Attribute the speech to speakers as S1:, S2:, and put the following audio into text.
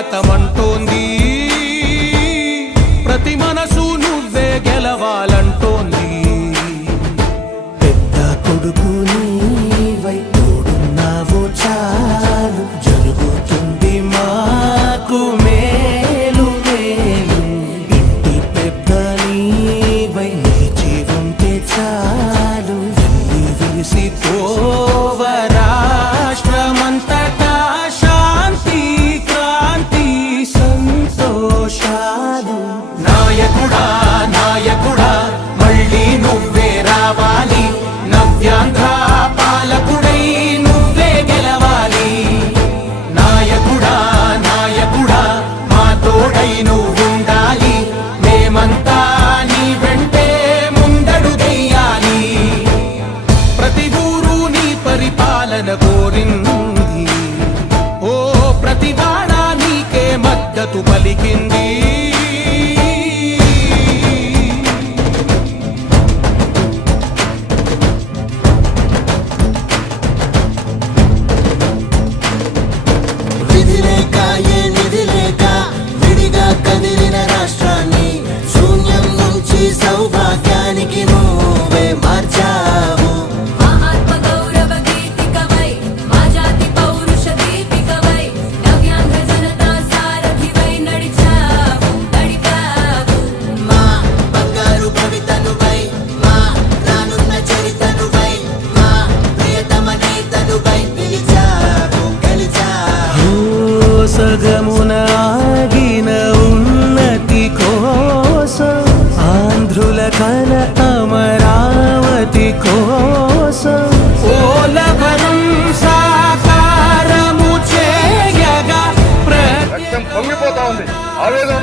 S1: Catamaná. కల అమరావతి కోసం.
S2: ఓలవరం సాకారము చేయగా
S3: రక్తం పొంగిపోతా ఉంది. ఆవేదన